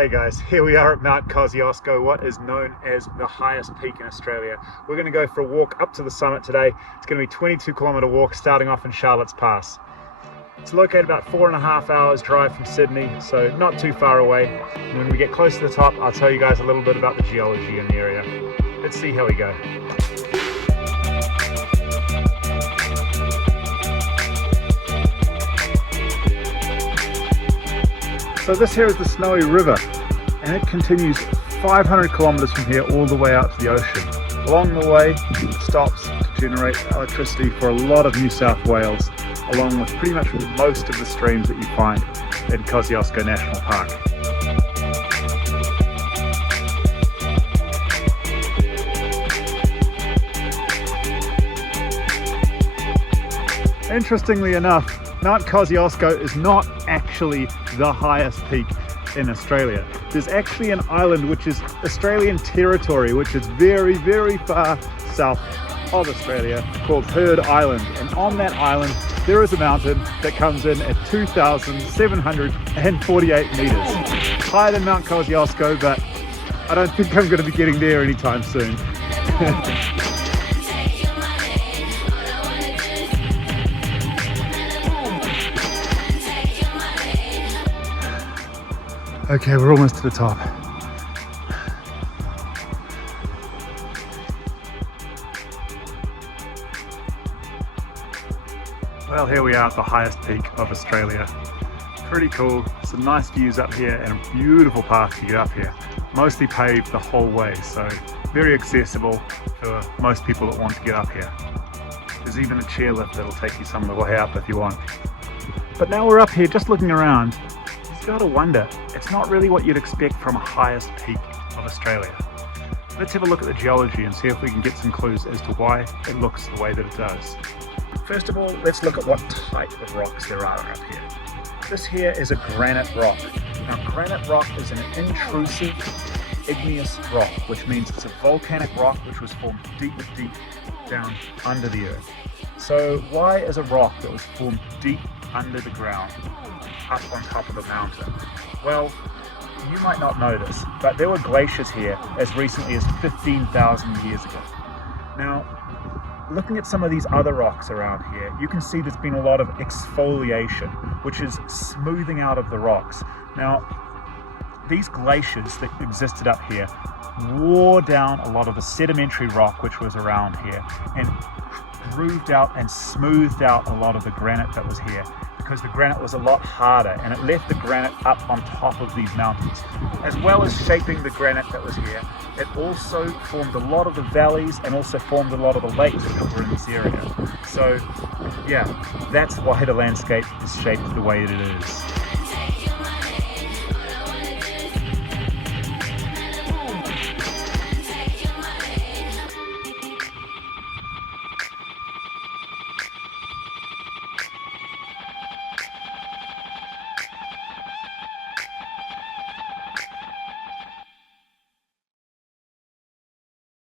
Hey guys, here we are at Mount Kosciusko, what is known as the highest peak in Australia. We're going to go for a walk up to the summit today. It's going to be a 22-kilometre walk starting off in Charlotte's Pass. It's located about 4.5 hours drive from Sydney, so not too far away. And when we get close to the top, I'll tell you guys a little bit about the geology in the area. Let's see how we go. So this here is the Snowy River, and it continues 500 kilometers from here all the way out to the ocean. Along the way, it stops to generate electricity for a lot of New South Wales, along with pretty much most of the streams that you find in Kosciusko National Park. Interestingly enough, Mount Kosciusko is not actually the highest peak in Australia. There's actually an island which is Australian territory, which is very, very far south of Australia, called Heard Island. And on that island, there is a mountain that comes in at 2,748 meters. Higher than Mount Kosciusko, but I don't think I'm going to be getting there anytime soon. Okay, we're almost to the top. Well, here we are at the highest peak of Australia. Pretty cool. Some nice views up here and a beautiful path to get up here. Mostly paved the whole way, so very accessible for most people that want to get up here. There's even a chairlift that'll take you some of the way up if you want. But now we're up here just looking around. You gotta wonder, it's not really what you'd expect from a highest peak of Australia. Let's have a look at the geology and see if we can get some clues as to why it looks the way that it does. First of all, let's look at what type of rocks there are up here. This here is a granite rock. Now, granite rock is an intrusive igneous rock, which means it's a volcanic rock which was formed deep down under the earth. So why is a rock that was formed deep under the ground up on top of a mountain? Well, you might not know this, but there were glaciers here as recently as 15,000 years ago. Now, looking at some of these other rocks around here, you can see there's been a lot of exfoliation, which is smoothing out of the rocks. Now, these glaciers that existed up here wore down a lot of the sedimentary rock which was around here and grooved out and smoothed out a lot of the granite that was here, because the granite was a lot harder and it left the granite up on top of these mountains. As well as shaping the granite that was here, it also formed a lot of the valleys and also formed a lot of the lakes that were in this area. So yeah, that's why the landscape is shaped the way that it is.